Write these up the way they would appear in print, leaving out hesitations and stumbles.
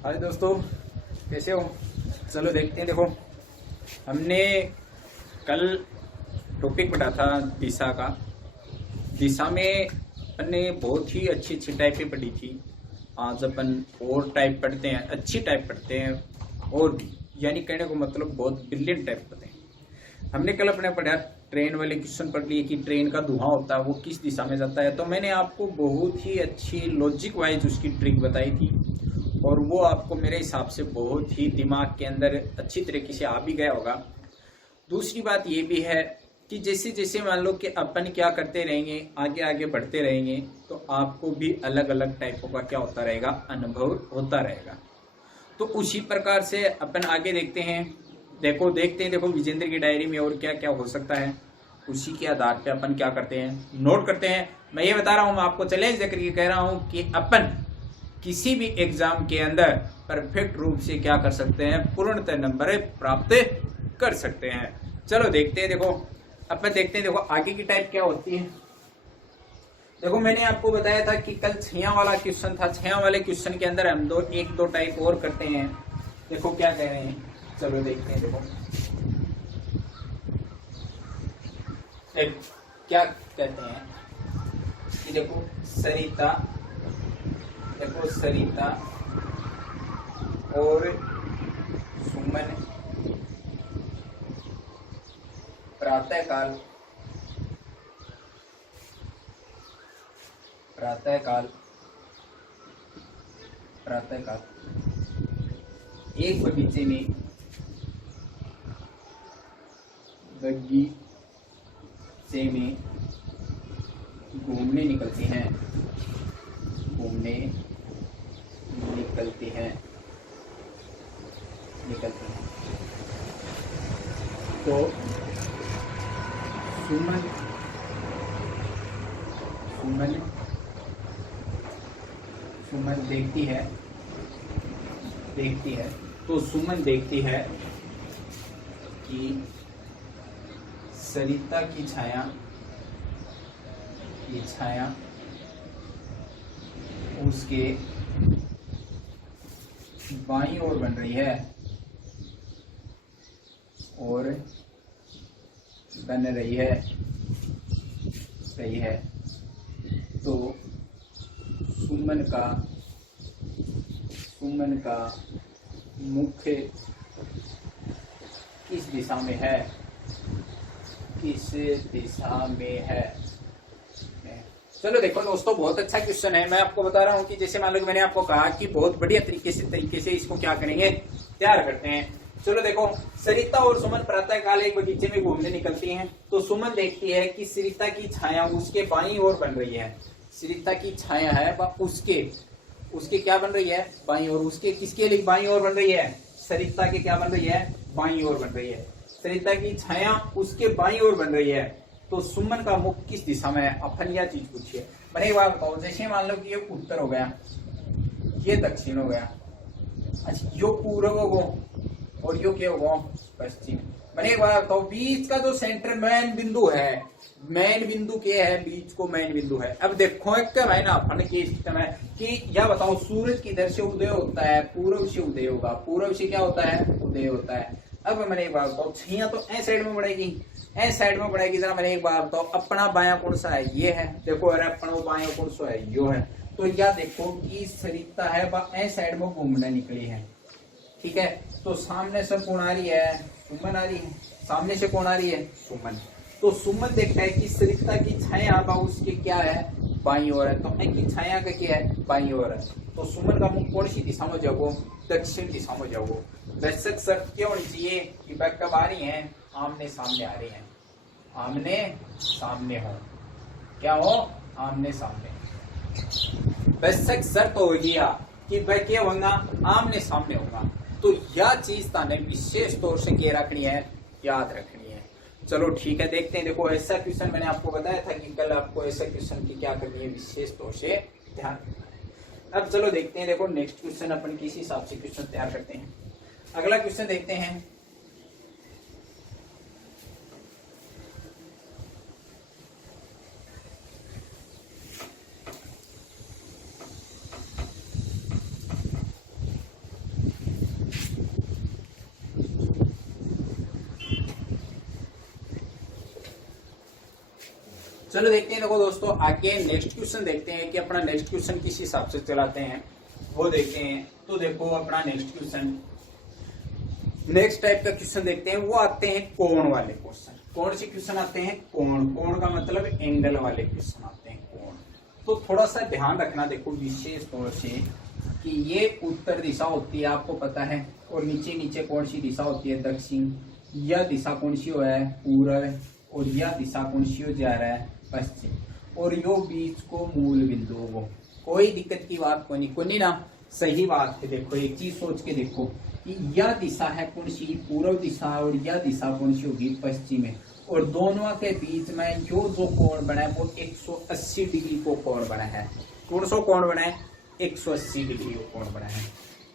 हाय दोस्तों, कैसे हो? चलो देखते हैं। देखो, हमने कल टॉपिक पढ़ा था दिशा का। दिशा में अपन ने बहुत ही अच्छी अच्छी टाइपें पढ़ी थी। आज अपन और टाइप पढ़ते हैं, अच्छी टाइप पढ़ते हैं और भी, यानी कहने को मतलब बहुत ब्रिलियंट टाइप पढ़ते हैं। हमने कल अपने पढ़ा ट्रेन वाले क्वेश्चन पढ़ लिए कि ट्रेन का धुआं होता है वो किस दिशा में जाता है। तो मैंने आपको बहुत ही अच्छी लॉजिक वाइज उसकी ट्रिक बताई थी और वो आपको मेरे हिसाब से बहुत ही दिमाग के अंदर अच्छी तरीके से आ भी गया होगा। दूसरी बात ये भी है कि जैसे जैसे मान लो कि अपन क्या करते रहेंगे, आगे आगे बढ़ते रहेंगे, तो आपको भी अलग अलग टाइपों का क्या होता रहेगा, अनुभव होता रहेगा। तो उसी प्रकार से अपन आगे देखते हैं। देखते हैं विजेंद्र की डायरी में और क्या क्या हो सकता है। उसी के आधार पे अपन क्या करते हैं, नोट करते हैं। मैं ये बता रहा हूँ, मैं आपको चैलेंज देकर के कह रहा हूँ कि अपन किसी भी एग्जाम के अंदर परफेक्ट रूप से क्या कर सकते हैं, पूर्णतः नंबर प्राप्त कर सकते हैं। चलो देखते हैं। अपन देखते हैं आगे की टाइप क्या होती है। मैंने आपको बताया था कि कल 6 वाला क्वेश्चन था। 6 वाले क्वेश्चन के अंदर हम एक दो टाइप और करते हैं। क्या कह रहे हैं, चलो देखते हैं। क्या कहते हैं कि सरिता और सुमन प्रातःकाल एक बगीचे में घूमने निकलती हैं। तो सुमन देखती है। तो सुमन देखती है कि सरिता की छाया उसके बाईं ओर बन रही है और सही है। तो सुमन का मुख्य किस दिशा में है। चलो देखो दोस्तों, बहुत अच्छा क्वेश्चन है। मैं आपको बता रहा हूँ कि जैसे मान लो कि मैंने आपको कहा कि बहुत बढ़िया तरीके से इसको क्या करेंगे, तैयार करते हैं। चलो देखो, सरिता और सुमन प्रातःकाल एक बगीचे में घूमने निकलती हैं। तो सुमन देखती है कि सरिता की छाया उसके बाईं ओर बन रही है। सरिता की छाया है उसके क्या बन रही है, बाईं ओर। उसके किसके लिए बाईं ओर बन रही है, सरिता के क्या बन रही है, बाईं ओर बन रही है। सरिता की छाया उसके बाईं ओर बन रही है। तो सुमन का मुख किस दिशा में है, अपन यह चीज पूछिए। मैंने एक बात बताओ, जैसे मान लो कि ये उत्तर हो गया, ये दक्षिण हो गया, अच्छा यो पूर्व होगा और यो क्या होगा, पश्चिम। मैंने एक बात बताओ, बीच का जो सेंटर मेन बिंदु है, मेन बिंदु क्या है, बीच को मेन बिंदु है। अब देखो क्या भाई ना, अपन की सिस्टम है कि यह बताओ सूरज किधर से उदय होता है, पूर्व से उदय होगा। पूर्व से क्या होता है, उदय होता है। अब मैंने एक बात बताओ, छइया तो ए साइड में बढ़ेगी, जरा मैंने एक बात बताओ, अपना बाया कौन सा है, ये है। देखो अरे अपना बाया कौन सा है, यो है। तो यह देखो कि सरिता है वह ए साइड में घूमने निकली है, ठीक है। तो सामने से कौन आ रही है, सुमन आ रही है। सामने से कौन आ रही है, सुमन। तो सुमन देखता है कि सरिता की छाया उसके क्या है, बाईं ओर है। तो की छाया का क्या है, बाईं ओर है। तो सुमन का मुख कौन सी दिशा में जाओ, दक्षिण दिशा में जाओ। दर्शक शर्त क्या होनी चाहिए कि वह कब आ रही है, आमने सामने आ रही है। आमने सामने हो, क्या हो, आमने सामने। दर्शक शर्त हो गया कि वह क्या होगा, आमने सामने होगा। तो यह चीज ताने विशेष तौर से क्या रखनी है, याद रखनी है। चलो ठीक है, देखते हैं। देखो ऐसा क्वेश्चन मैंने आपको बताया था कि कल आपको ऐसा क्वेश्चन की क्या करनी है, विशेष तौर से ध्यान रखना है। अब चलो देखते हैं। देखो नेक्स्ट क्वेश्चन अपन किस हिसाब से क्वेश्चन तैयार करते हैं। अगला क्वेश्चन देखते हैं। चलो देखते हैं। देखो दोस्तों आगे नेक्स्ट क्वेश्चन देखते हैं कि अपना नेक्स्ट क्वेश्चन किस हिसाब से चलाते हैं वो देखते हैं। तो देखो अपना नेक्स्ट क्वेश्चन, नेक्स्ट टाइप का क्वेश्चन देखते हैं। वो आते हैं कोण वाले क्वेश्चन। कौन से क्वेश्चन आते हैं? कोण। कोण का मतलब एंगल वाले क्वेश्चन आते हैं, कोण। तो थोड़ा सा ध्यान रखना देखो विशेष तौर से कि ये उत्तर दिशा होती है, आपको पता है, और नीचे नीचे कौन सी दिशा होती है? दक्षिण। यह दिशा कौन सी हो है? पूर्व। और यह दिशा कौन सी हो जा रहा है? पश्चिम। और यो बीच को मूल बिंदु हो। कोई दिक्कत की बात कोई नहीं ना, सही बात है। देखो एक चीज सोच के देखो कि यह दिशा है कौन सी? पूर्व दिशा। और यह दिशा कौन सी होगी? पश्चिम है। और दोनों के बीच में जो कोण बना है वो 180 डिग्री को कोण बना है। कौन सा कोण बना है? 180 डिग्री को कोण बना है।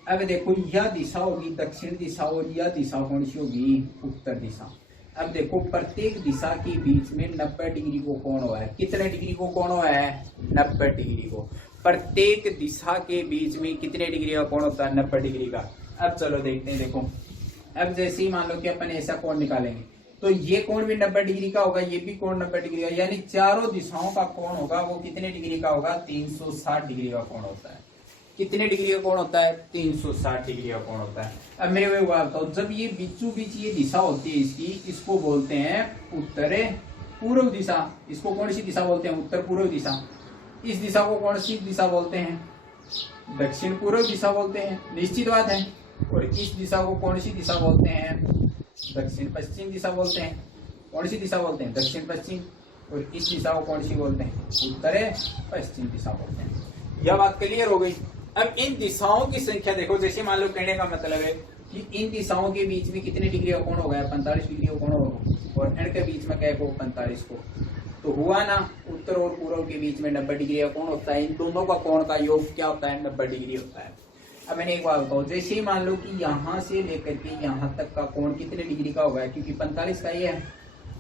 अब देखो यह दिशा होगी दक्षिण दिशा और यह दिशा कौन सी होगी? उत्तर दिशा। अब देखो प्रत्येक दिशा के बीच में 90 डिग्री को कोण हुआ है। कितने डिग्री को कोण हुआ है? 90 डिग्री को। प्रत्येक दिशा के बीच में कितने डिग्री का कोण होता है? 90 डिग्री का। अब चलो देखते हैं। देखो अब जैसे ही मान लो कि अपन ऐसा कोण निकालेंगे तो ये कोण भी 90 डिग्री का होगा, ये भी कोण 90 डिग्री का, यानी चारों दिशाओं का कोण होगा वो कितने डिग्री का होगा? 360 डिग्री का कोण होता है। कितने डिग्री का कोण होता है? 360 डिग्री का कोण होता है। अब मेरे को बात बताओ, जब ये बीचों बीच ये दिशा होती है इसकी, इसको बोलते हैं उत्तर पूर्व दिशा। इसको कौन सी दिशा बोलते हैं? उत्तर पूर्व दिशा। इस दिशा को कौन सी दिशा बोलते हैं? दक्षिण पूर्व दिशा बोलते हैं, निश्चित बात है। और इस दिशा को कौन सी दिशा बोलते हैं? दक्षिण पश्चिम दिशा बोलते हैं। कौन सी दिशा बोलते हैं? दक्षिण पश्चिम। और इस दिशा को कौन सी बोलते हैं? उत्तर पश्चिम दिशा बोलते हैं। यह बात क्लियर हो गई। अब इन दिशाओं की संख्या देखो, जैसे मान लो कहने का मतलब है कि इन दिशाओं के बीच में कितने डिग्री का कोण होगा? 45 डिग्री का कोण होगा। और इनके बीच में क्या को? 45 को। तो हुआ ना, उत्तर और पूर्व के बीच में 90 डिग्री का कोण होता है। इन दोनों का कोण का योग क्या होता है? 90 डिग्री होता है। अब मैंने एक बात बताऊं, जैसे ही मान लो कि यहाँ से लेकर के यहाँ तक का कोण कितने डिग्री का होगा? क्योंकि 45 का ये है,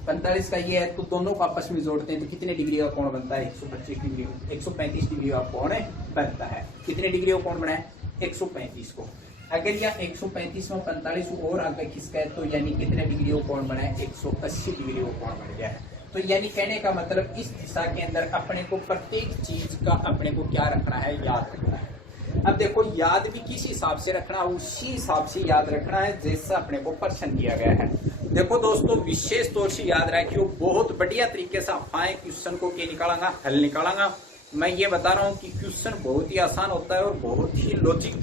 45 का ये है, तो दोनों को आपस में जोड़ते हैं तो कितने डिग्री का कोण बनता है? 125 डिग्री, 135 डिग्री का कोण बनता है। कितने डिग्री का कोण बना है? 135 को। अगर यह 135 में 45 और आगे खिसका है तो यानी कितने डिग्री का कोण बना है? 180 डिग्री का कोण बन गया है। तो यानी कहने का मतलब इस दिशा के अंदर अपने को प्रत्येक चीज का अपने को क्या रखना है? याद रखना है। अब देखो याद भी किस हिसाब से रखना है? उसी हिसाब से याद रखना है जैसा अपने को प्रश्न दिया गया है। देखो दोस्तों विशेष तौर से याद रखियो, बहुत बढ़िया तरीके से आए क्वेश्चन को क्या निकालांगा? हल निकालांगा। मैं ये बता रहा हूँ कि क्वेश्चन बहुत ही आसान होता है और बहुत ही लॉजिक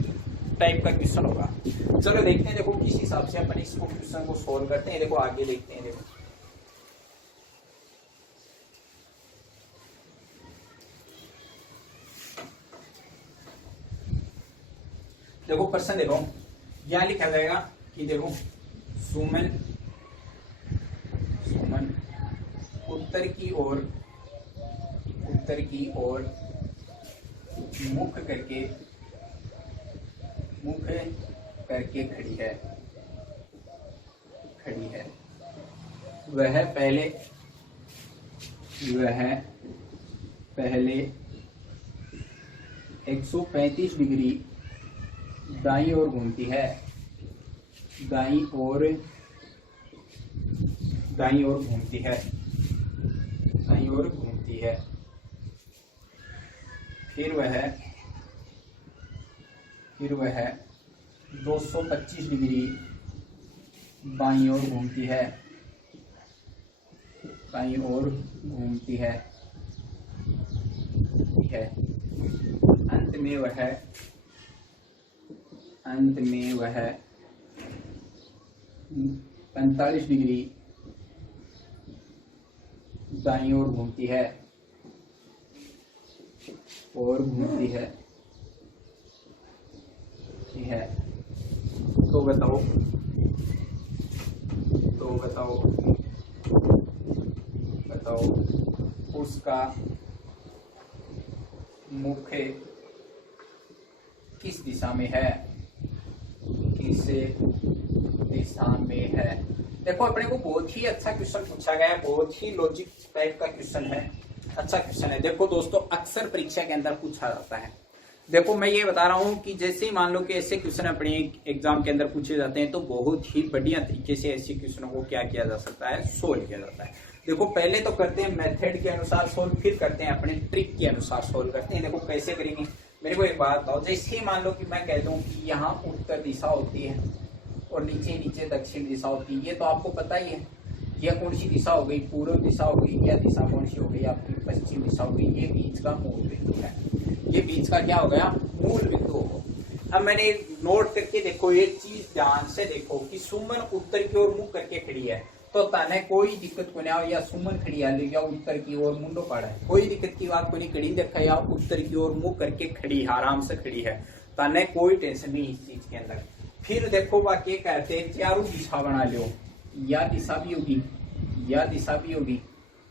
टाइप का क्वेश्चन होगा। चलो देखते हैं देखो किस हिसाब से अपन इसको क्वेश्चन को सोल्व करते हैं। देखो आगे देखते हैं। देखो प्रश्न देखो, यहां लिखा जाएगा कि देखो सुमन उत्तर की ओर मुख करके खड़ी है। वह पहले 135 डिग्री दाईं ओर घूमती है। फिर वह 225 डिग्री बाईं ओर घूमती है। अंत में वह 45 डिग्री दाईं ओर घूमती है। तो बताओ उसका मुख किस दिशा में है? देखो अपने को बहुत ही अच्छा क्वेश्चन पूछा गया है, बहुत ही लॉजिक टाइप का क्वेश्चन है, अच्छा क्वेश्चन है। देखो दोस्तों अक्सर परीक्षा के अंदर पूछा जाता है। देखो मैं ये बता रहा हूँ कि जैसे ही मान लो कि ऐसे क्वेश्चन अपने एग्जाम के अंदर पूछे जाते हैं तो बहुत ही बढ़िया तरीके से ऐसे क्वेश्चनों को क्या किया जा सकता है? सोल्व किया जाता है। देखो पहले तो करते हैं मेथड के अनुसार सोल्व, फिर करते हैं अपने ट्रिक के अनुसार सोल्व करते हैं। देखो कैसे करेंगे, मेरे को एक बात बताओ, जैसे मान लो कि मैं कह दूं कि यहाँ उत्तर दिशा होती है और नीचे नीचे दक्षिण दिशा होती है, ये तो आपको पता ही है। यह कौन सी दिशा हो गई, पूर्व दिशा हो गई, यह दिशा कौन सी हो गई आपकी, पश्चिम दिशा हो गई। ये बीच का मूल बिंदु है, ये बीच का क्या हो गया, मूल बिंदु हो। अब मैंने नोट करके देखो, एक चीज ध्यान से देखो कि सुमन उत्तर की ओर मुख करके खड़ी है, तो तने कोई दिक्कत को नहीं, या सुमन खड़ी है या उत्तर की ओर मुंडो पड़ा है, कोई दिक्कत की बात को नहीं, खड़ी देखा या उत्तर की ओर मुख करके खड़ी है, आराम से खड़ी है, तने कोई टेंशन नहीं इस चीज के अंदर। फिर देखो बाकी कहते हैं चारों दिशा बना लो, या दिशा भी होगी, या दिशा भी होगी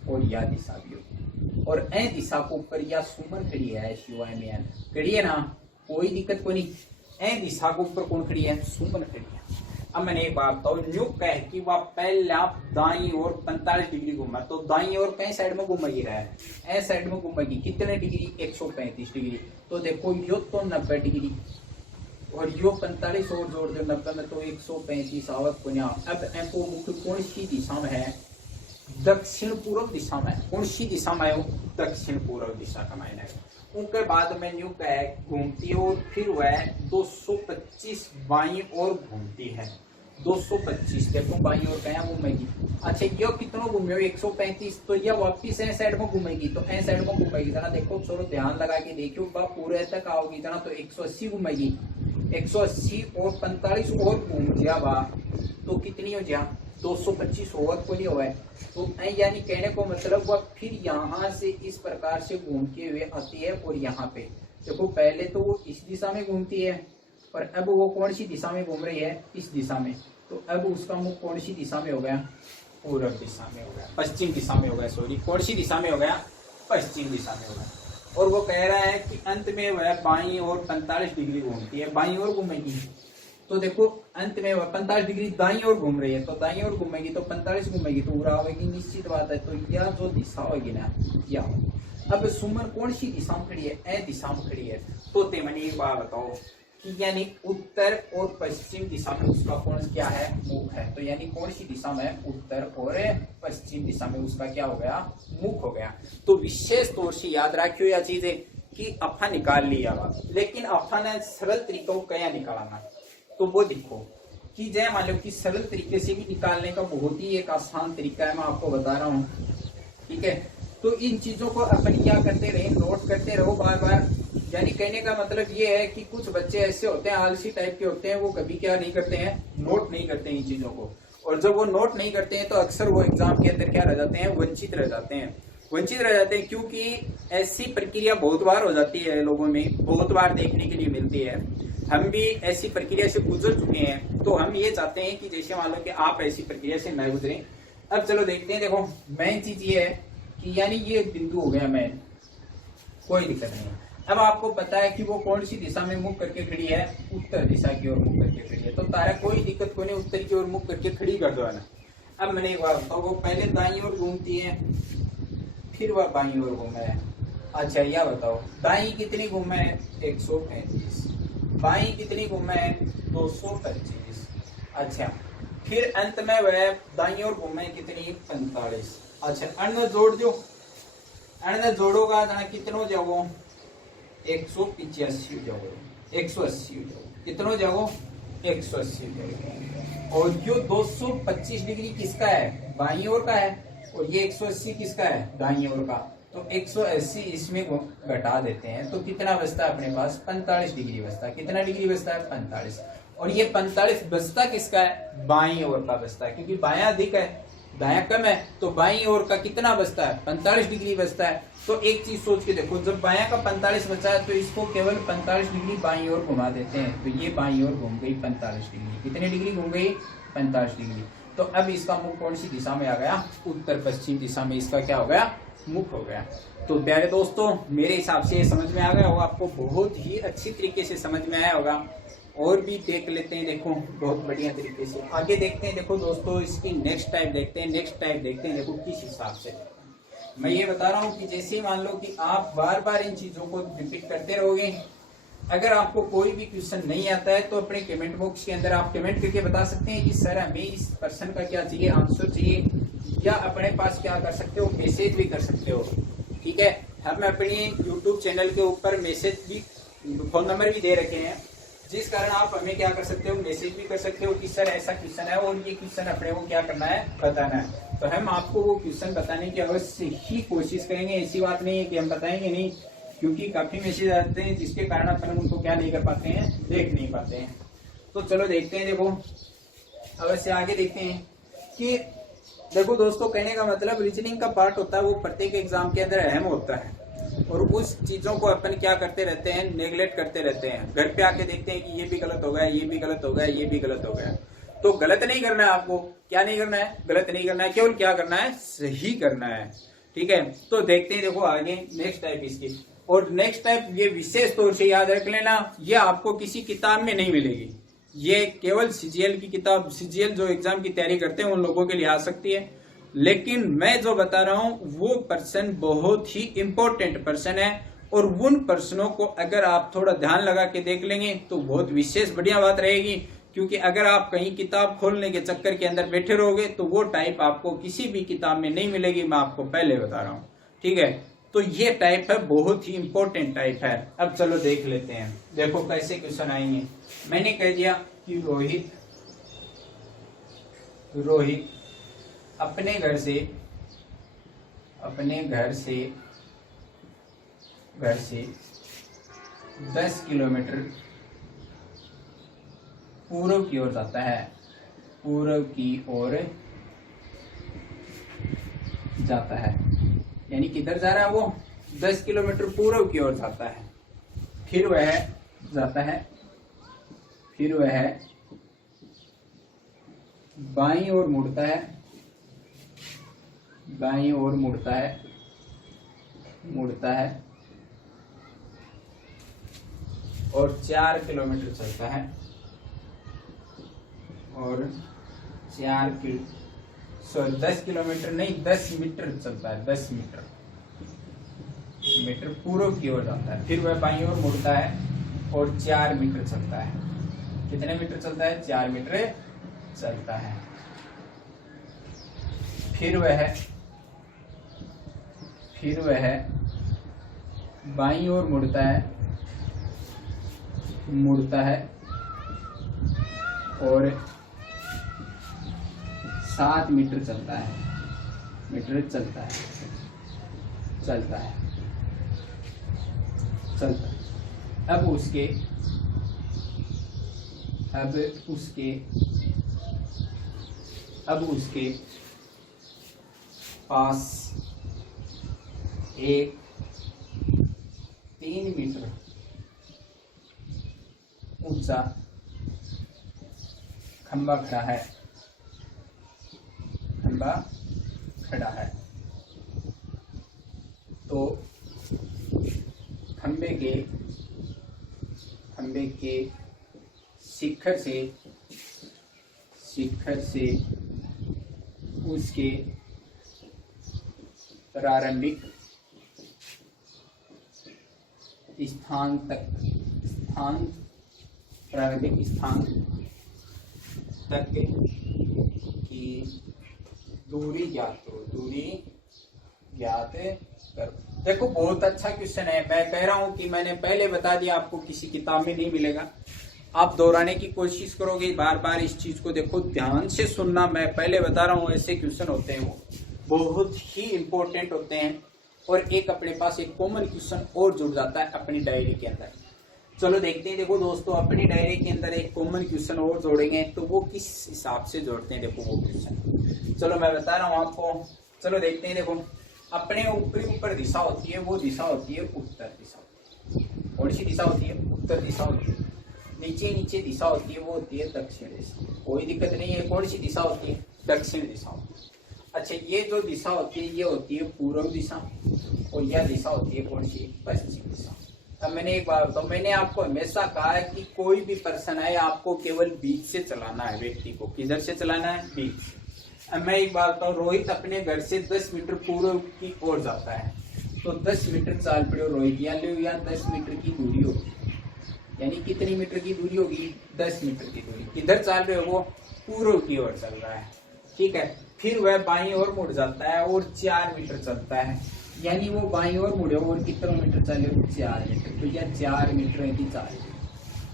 और या दिशा भी होगी, और ए दिशा को ऊपर या सुमन खड़ी है, शिवाय खड़ी है ना, कोई दिक्कत को नहीं। ए दिशा को ऊपर कौन खड़ी है, सुमन खड़ी है। अब मैंने एक बात बताओ, न्यू कह कि वह पहले आप दाई ओर 45 डिग्री घूमा, तो दाई ओर कई साइड में घूमेगी रहा है, ए साइड में घूमेगी कितने डिग्री, 135 डिग्री। तो देखो यो तो 90 डिग्री और यो 45 और जोड़ दो 90 में, तो 135 आवत को। अब एम्पो मुख्य कौन सी दिशा में है, दक्षिण पूर्व दिशा में। कौन सी दिशा में है, दक्षिण पूर्व दिशा का मायने है। उनके बाद में न्यू कह घूमती है और फिर वह 225 बाई और घूमती है, 225 देखो बाई और कया घूमेगी। अच्छा ये कितना घूमे, 135, तो यह वापिस ए साइड में घूमेगी, तो ए साइड में घूमेगी जना, देखो चलो ध्यान लगा के देखियो, पूरे तक आओगी जना, तो 180 घूमेगी, 180 और 45 और घूम जावा, तो कितनी हो जा, 225 और को नहीं हुआ है। तो यानी कहने को मतलब वह फिर यहाँ से इस प्रकार से घूमते हुए आती है, और यहाँ पे देखो पहले तो वो इस दिशा में घूमती है, और अब वो कौन सी दिशा में घूम रही है, इस दिशा में। तो अब उसका मुख कौन सी दिशा में हो गया, पूर्व दिशा में हो गया, पश्चिम दिशा में हो गया, सॉरी कौन सी दिशा में हो गया, पश्चिम दिशा में हो गया। और वो कह रहा है कि अंत में वह बाई और 45 डिग्री घूमती है, बाई और घूमेगी, तो देखो अंत में वह 45 डिग्री दाई ओर घूम रही है, तो दाई ओर घूमेगी तो 45 घूमेगी, तो पूरा होगी, निश्चित बात है। तो यह जो दिशा होगी ना, या अब सुमन कौन सी दिशा में खड़ी है, ए दिशा में खड़ी है। तो तेमनी एक बात बताओ कि यानी उत्तर और पश्चिम दिशा में उसका कौन क्या है, मुख है। तो यानी कौन सी दिशा में, उत्तर और पश्चिम दिशा में उसका क्या हो गया, मुख हो गया। तो विशेष तौर से याद रखियो यह चीजें कि अफा निकाल लिया बात, लेकिन अफा ने सरल तरीकों को क्या निकालना, तो वो देखो कि जय मान लो कि सरल तरीके से भी निकालने का बहुत ही एक आसान तरीका है, मैं आपको बता रहा हूँ, ठीक है। तो इन चीजों को अपन क्या करते रहे, नोट करते रहो बार बार। यानी कहने का मतलब ये है कि कुछ बच्चे ऐसे होते हैं, आलसी टाइप के होते हैं, वो कभी क्या नहीं करते हैं, नोट नहीं करते हैं इन चीजों को। और जब वो नोट नहीं करते हैं तो अक्सर वो एग्जाम के अंदर क्या रह जाते हैं, वंचित रह जाते हैं, वंचित रह जाते हैं। क्योंकि ऐसी प्रक्रिया बहुत बार हो जाती है लोगों में, बहुत बार देखने के लिए मिलती है। हम भी ऐसी प्रक्रिया से गुजर चुके हैं, तो हम ये चाहते हैं कि जैसे मान लो कि आप ऐसी प्रक्रिया से न गुजरें। अब चलो देखते हैं। देखो मेन चीज ये है कि यानी ये बिंदु हो गया मेन, कोई दिक्कत नहीं। अब आपको पता है कि वो कौन सी दिशा में मुख करके खड़ी है, उत्तर दिशा की ओर मुख करके खड़ी है, तो तारा कोई दिक्कत को नहीं, उत्तर की ओर मुख करके खड़ी कर दो है ना। अब मैंने एक बात बताओ, वो पहले दाईं ओर घूमती है, फिर वह बाईं ओर घूमे है। अच्छा यह बताओ दाईं कितनी घूमे है, 135, बाईं कितनी घूमे है, 225। अच्छा फिर अंत में वह दाईं ओर घूमे कितनी, 45। अच्छा अन्न जोड़ दो, अन्न जोड़ोगा कितनो जाओ, 185 जाओ, 180 जाओ, कितनो जाओ, 180 जाओ। और जो 225 डिग्री किसका है, बाईं ओर का है, और ये 180 किसका है, दाईं ओर का। तो 180 इसमें घटा देते हैं तो कितना बचता है अपने पास, 45 डिग्री बचता है। कितना डिग्री बचता है, 45। और ये 45 बचता किसका है, बाईं ओर का बचता है, क्योंकि बायां अधिक है दायां कम है, तो बाईं ओर का कितना बचता है, 45 डिग्री बचता है। तो एक चीज सोच के देखो, जब बायां का 45 बचा है तो इसको केवल 45 डिग्री बाईं ओर घुमा देते हैं, तो ये बाईं ओर घूम गई 45 डिग्री। कितनी डिग्री घूम गई, 45 डिग्री। तो अब इसका मुख कौन सी दिशा में आ गया, उत्तर पश्चिम दिशा में इसका क्या हो गया, मुख हो गया। तो प्यारे दोस्तों मेरे हिसाब से समझ में आ गया होगा, आपको बहुत ही अच्छी तरीके से समझ में आया होगा। और भी देख लेते हैं, देखो बहुत बढ़िया तरीके से आगे देखते हैं। देखो दोस्तों इसकी नेक्स्ट टाइप देखते हैं, नेक्स्ट टाइप देखते हैं। देखो किस हिसाब से मैं ये बता रहा हूँ कि जैसे मान लो कि आप बार बार इन चीजों को रिपीट करते रहोगे। अगर आपको कोई भी क्वेश्चन नहीं आता है तो अपने कमेंट बॉक्स के अंदर आप कमेंट करके बता सकते हैं कि सर हमें इस पर्सन का क्या चाहिए, आंसर चाहिए, या अपने पास क्या कर सकते हो, मैसेज भी कर सकते हो। ठीक है, हम अपनी यूट्यूब चैनल के ऊपर मैसेज भी, फोन नंबर भी दे रखे हैं, जिस कारण आप हमें क्या कर सकते हो, मैसेज भी कर सकते हो कि सर ऐसा क्वेश्चन है और ये क्वेश्चन अपने को क्या करना है, बताना है। तो हम आपको वो क्वेश्चन बताने की अवश्य ही कोशिश करेंगे। ऐसी बात नहीं है कि हम बताएंगे नहीं, क्योंकि काफी मैसेज आते हैं जिसके कारण अपन उनको क्या नहीं कर पाते हैं, देख नहीं पाते हैं। तो चलो देखते हैं। देखो अवश्य आगे देखते हैं कि देखो दोस्तों, कहने का मतलब रीजनिंग का पार्ट होता है वो प्रत्येक एग्जाम के अंदर अहम होता है, और उस चीजों को अपन क्या करते रहते हैं, नेग्लेक्ट करते रहते हैं। घर पे आके देखते हैं कि ये भी गलत हो गया, ये भी गलत हो गया, ये भी गलत हो गया। तो गलत नहीं करना है आपको, क्या नहीं करना है, गलत नहीं करना है, केवल क्या करना है, सही करना है। ठीक है, तो देखते हैं। देखो आगे नेक्स्ट टाइप इसकी, और नेक्स्ट टाइप ये विशेष तौर से याद रख लेना, ये आपको किसी किताब में नहीं मिलेगी। ये केवल सीजीएल की किताब, सीजीएल जो एग्जाम की तैयारी करते हैं उन लोगों के लिए आ सकती है, लेकिन मैं जो बता रहा हूं वो पर्सन बहुत ही इंपॉर्टेंट पर्सन है, और उन पर्सनों को अगर आप थोड़ा ध्यान लगा के देख लेंगे तो बहुत विशेष बढ़िया बात रहेगी। क्योंकि अगर आप कहीं किताब खोलने के चक्कर के अंदर बैठे रहोगे तो वो टाइप आपको किसी भी किताब में नहीं मिलेगी, मैं आपको पहले बता रहा हूँ। ठीक है, तो ये टाइप है, बहुत ही इंपॉर्टेंट टाइप है। अब चलो देख लेते हैं, देखो कैसे क्वेश्चन आएंगे। मैंने कह दिया कि रोहित अपने घर से 10 किलोमीटर पूर्व की ओर जाता है, पूर्व की ओर जाता है। यानी किधर जा रहा है वो, 10 किलोमीटर पूर्व की ओर जाता है। फिर वह जाता है, फिर वह बाईं ओर मुड़ता है, बाईं ओर मुड़ता है और 4 किलोमीटर चलता है, और 10 किलोमीटर नहीं, 10 मीटर चलता है, 10 मीटर पूर्व की ओर जाता है। फिर वह बाईं ओर मुड़ता है और 4 मीटर चलता है। कितने मीटर चलता है, 4 मीटर चलता है। फिर वह बाईं ओर मुड़ता है और 7 मीटर चलता है, अब उसके पास एक 3 मीटर ऊंचा खंबा खड़ा है। तो खंबे के शिखर से उसके प्रारंभिक स्थान तक की दूरी ज्ञात करो। देखो बहुत अच्छा क्वेश्चन है। मैं कह रहा हूं कि मैंने पहले बता दिया, आपको किसी किताब में नहीं मिलेगा। आप दोहराने की कोशिश करोगे, बार बार इस चीज को देखो, ध्यान से सुनना। मैं पहले बता रहा हूँ ऐसे क्वेश्चन होते हैं, वो बहुत ही इंपॉर्टेंट होते हैं। और एक अपने पास एक कॉमन क्वेश्चन और जुड़ जाता है अपनी डायरी के अंदर। चलो देखते हैं। देखो दोस्तों, अपनी डायरी के अंदर एक कॉमन क्वेश्चन और जोड़ेंगे, तो वो किस हिसाब से जोड़ते हैं, देखो वो क्वेश्चन चलो मैं बता रहा हूँ आपको। चलो देखते हैं। देखो, अपने ऊपर दिशा होती है, वो दिशा होती है उत्तर दिशा। कौन सी दिशा होती है, उत्तर दिशा होती है। नीचे दिशा होती है, वो होती है दक्षिण दिशा। कोई दिक्कत नहीं है। कौन सी दिशा होती है, दक्षिण दिशा होती है। अच्छा, ये जो दिशा होती है ये होती है पूर्व दिशा, और यह दिशा होती है कौन सी, पश्चिम दिशा। अब मैंने एक बार बताऊं, मैंने आपको हमेशा कहा है कि कोई भी पर्सन है आपको केवल बीच से चलाना है, व्यक्ति को किधर से चलाना है, बीच से। अब मैं एक बात बताऊं, रोहित अपने घर से 10 मीटर पूर्व की ओर जाता है, तो 10 मीटर चाल पड़े रोहित, या 10 मीटर की दूरी होगी। यानी कितनी मीटर की दूरी होगी, 10 मीटर की दूरी। किधर चल रहे हो, वो पूर्व की ओर चल रहा है। ठीक है। फिर वह बाईं ओर मुड़ जाता है और 4 मीटर चलता है, यानी वो बाईं ओर मुड़े और कितना मीटर चले, 4 मीटर। तो यह 4 मीटर है कि 4,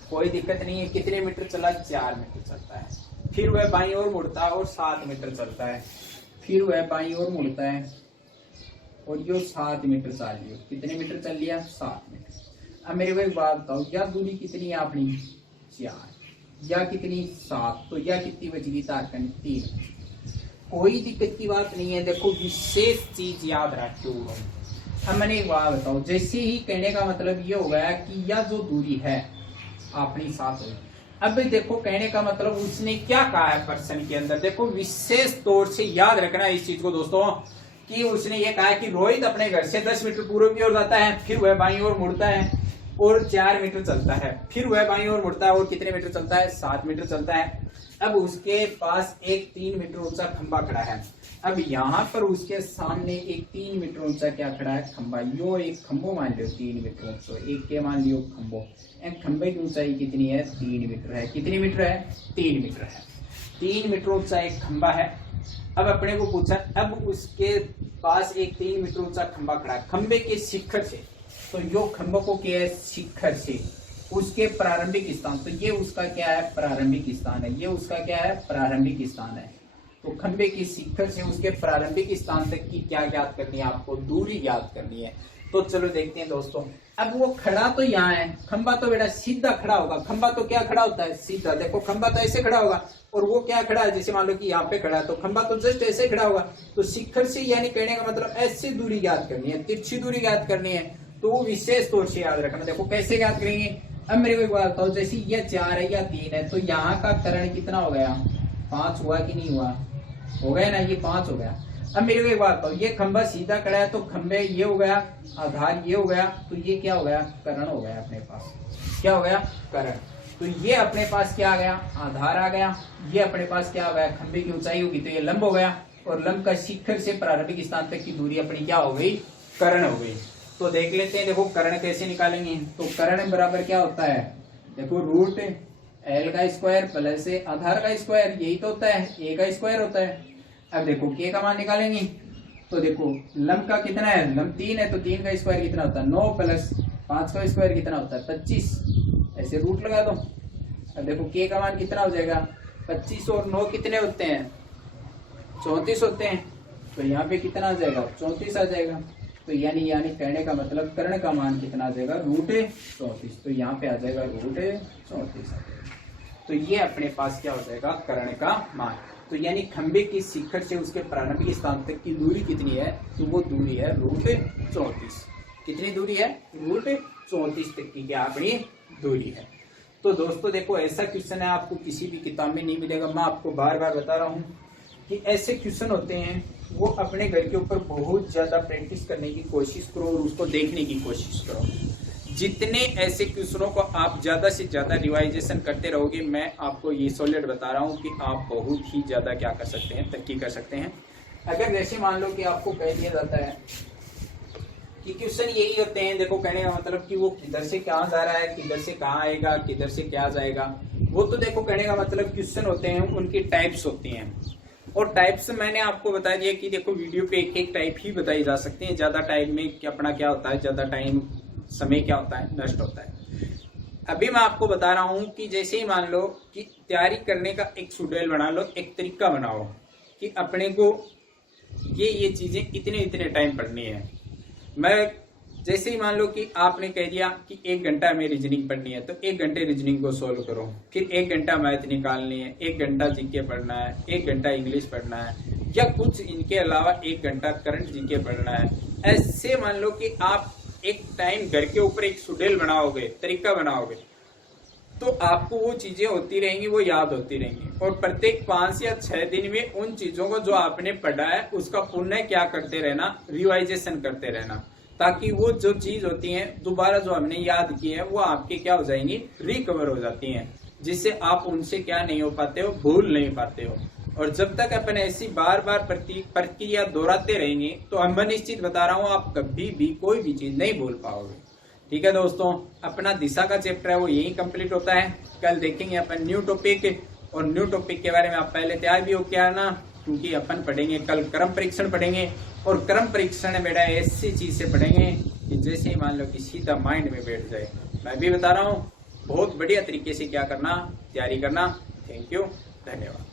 कोई दिक्कत नहीं है। कितने मीटर चला, 4 मीटर चलता है। फिर वह बाईं ओर मुड़ता है और 7 मीटर चलता है। फिर वह बाईं ओर मुड़ता है और यो 7 मीटर चल लियो। कितने मीटर चल लिया, 7 मीटर। अब मेरे को एक बात बताओ, या दूरी कितनी है अपनी, 4, या कितनी, 7, तो या कितनी बच गई, तारकन 3। कोई दिक्कत की बात नहीं है। देखो विशेष चीज याद रखो। अब मैंने एक बात बताओ, जैसे ही कहने का मतलब ये हो गया कि यह जो दूरी है अपनी 7 हुई। अब देखो कहने का मतलब उसने क्या कहा है प्रश्न के अंदर, देखो विशेष तौर से याद रखना इस चीज को दोस्तों, कि उसने ये कहा कि रोहित अपने घर से 10 मीटर पूर्व की ओर जाता है, फिर वह बाईं ओर मुड़ता है और 4 मीटर चलता है। फिर वह बाईं ओर मुड़ता है और कितने मीटर चलता है, 7 मीटर चलता है। अब उसके पास एक 3 मीटर ऊंचा खंबा खड़ा है। अब यहाँ पर उसके सामने एक 3 मीटर ऊंचा क्या खड़ा है, खंबा। यो एक खंबो मान लियो 3 मीटर ऊंचा, एक के मान लियो खंबो। एक खंबे की ऊंचाई कितनी है, 3 मीटर है। कितनी मीटर है, 3 मीटर है। 3 मीटर ऊंचा एक खंबा है। अब अपने को पूछा, अब उसके पास एक 3 मीटर ऊंचा खंबा खड़ा है। खंबे के शिखर से, तो यो खंबा को क्या है, शिखर से उसके प्रारंभिक स्थान, तो ये उसका क्या है, प्रारंभिक स्थान है। ये उसका क्या है, प्रारंभिक स्थान है। तो खंबे के शिखर से उसके प्रारंभिक स्थान तक की क्या ज्ञात करनी है, आपको दूरी ज्ञात करनी है। तो चलो देखते हैं दोस्तों। अब वो खड़ा तो यहाँ है, खंबा तो बेटा सीधा खड़ा होगा। खंबा तो क्या खड़ा होता है, सीधा। देखो खंबा तो ऐसे खड़ा होगा और वो क्या खड़ा है, जैसे मान लो कि यहाँ पे खड़ा है, तो खंबा तो जस्ट ऐसे खड़ा होगा। तो शिखर से यानी कहने का मतलब ऐसे दूरी ज्ञात करनी है, तिरछी दूरी ज्ञात करनी है। तो वो विशेष तौर से याद रखना। देखो कैसे ज्ञात करेंगे। अब मेरे को एक बात बताओ, जैसे यह 4 है या 3 है, तो यहाँ का करण कितना हो गया, 5 हुआ कि नहीं हुआ, हो गया ना, ये 5 हो गया। अब मेरे को एक बात बताओ, ये खंबा सीधा खड़ा है, तो खंबे ये हो गया, आधार ये हो गया, तो ये क्या हो गया, करण हो गया अपने पास। क्या हो गया, करण। तो ये अपने पास क्या आ गया, आधार आ गया। ये अपने पास क्या हो गया, खंबे की ऊंचाई होगी, तो ये लंब हो गया। और लंब का शिखर से प्रारंभिक स्थान तक की दूरी अपनी क्या हो गई, करण हो गई। तो देख लेते हैं, देखो कर्ण कैसे निकालेंगे। तो कर्ण बराबर क्या होता है, देखो रूट एल का स्क्वायर प्लस आधार का स्क्वायर, यही तो होता है, ए का स्क्वायर होता है। अब देखो के का मान निकालेंगे, तो देखो लंब का कितना है, लंब 3 है, तो 3 का स्क्वायर कितना होता है, 9 प्लस 5 का स्क्वायर कितना होता है, 25। ऐसे रूट लगा दो। अब देखो के का मान कितना हो जाएगा, 25 और 9 कितने होते हैं, 34 होते हैं। तो यहाँ पे कितना आ जाएगा, 34 आ जाएगा। तो यानी कहने का मतलब कर्ण का मान कितना आ जाएगा, रूट 34। तो यहाँ पे आ जाएगा रूट 34 आ जाएगा। तो ये अपने पास क्या हो जाएगा, कर्ण का मान। तो यानी खंबे के शिखर से उसके प्रारंभिक स्थान तक की दूरी कितनी है, तो वो दूरी है रूट 34। कितनी दूरी है, रूट 34 तक की क्या अपनी दूरी है। तो दोस्तों देखो ऐसा क्वेश्चन है, आपको किसी भी किताब में नहीं मिलेगा। मैं आपको बार बार बता रहा हूँ कि ऐसे क्वेश्चन होते हैं, वो अपने घर के ऊपर बहुत ज्यादा प्रैक्टिस करने की कोशिश करो और उसको देखने की कोशिश करो। जितने ऐसे क्वेश्चनों को आप ज्यादा से ज्यादा रिवाइजेशन करते रहोगे, मैं आपको ये सॉलिड बता रहा हूँ कि आप बहुत ही ज्यादा क्या कर सकते हैं, तरक्की कर सकते हैं। अगर जैसे मान लो कि आपको कह दिया जाता है कि क्वेश्चन यही होते हैं, देखो कहने का मतलब कि वो किधर से कहाँ जा रहा है, किधर से कहाँ आएगा, किधर से क्या जाएगा, वो तो देखो कहने का मतलब क्वेश्चन होते हैं, उनकी टाइप्स होती हैं। और टाइप्स मैंने आपको बता दिया कि देखो वीडियो पे एक एक टाइप ही बताई जा सकते हैं। ज्यादा टाइम में अपना क्या होता है, ज्यादा टाइम समय क्या होता है, नष्ट होता है। अभी मैं आपको बता रहा हूं कि जैसे ही मान लो कि तैयारी करने का एक शेड्यूल बना लो, एक तरीका बनाओ कि अपने को ये चीजें इतने इतने टाइम पढ़नी है। मैं जैसे ही मान लो कि आपने कह दिया कि 1 घंटा में रीजनिंग पढ़नी है, तो 1 घंटे रीजनिंग को सोल्व करो, फिर 1 घंटा मैथ निकालनी है, 1 घंटा जीके पढ़ना है, 1 घंटा इंग्लिश पढ़ना है, या कुछ इनके अलावा 1 घंटा करंट जीके पढ़ना है। ऐसे मान लो कि आप एक टाइम घर के ऊपर एक शेड्यूल बनाओगे, तरीका बनाओगे, तो आपको वो चीजें होती रहेंगी, वो याद होती रहेंगी। और प्रत्येक 5 या 6 दिन में उन चीजों को जो आपने पढ़ा है उसका पुनः क्या करते रहना, रिवाइजेशन करते रहना, ताकि वो जो चीज होती है दोबारा जो हमने याद की है वो आपके क्या हो जाएंगी, रिकवर हो जाती हैं, जिससे आप उनसे क्या नहीं हो पाते हो, भूल नहीं पाते हो। और जब तक अपन ऐसी बार बार प्रक्रिया दोहराते रहेंगे, तो हम निश्चित बता रहा हूँ आप कभी भी कोई भी चीज नहीं भूल पाओगे। ठीक है दोस्तों, अपना दिशा का चैप्टर है वो यही कंप्लीट होता है। कल देखेंगे अपन न्यू टॉपिक, और न्यू टॉपिक के बारे में आप पहले तैयार भी हो क्या ना, क्योंकि अपन पढ़ेंगे कल क्रम परीक्षण पढ़ेंगे, और क्रम परीक्षण में बेटा ऐसी चीज से पढ़ेंगे कि जैसे ही मान लो कि सीधा माइंड में बैठ जाए। मैं भी बता रहा हूँ बहुत बढ़िया तरीके से क्या करना, तैयारी करना। थैंक यू, धन्यवाद।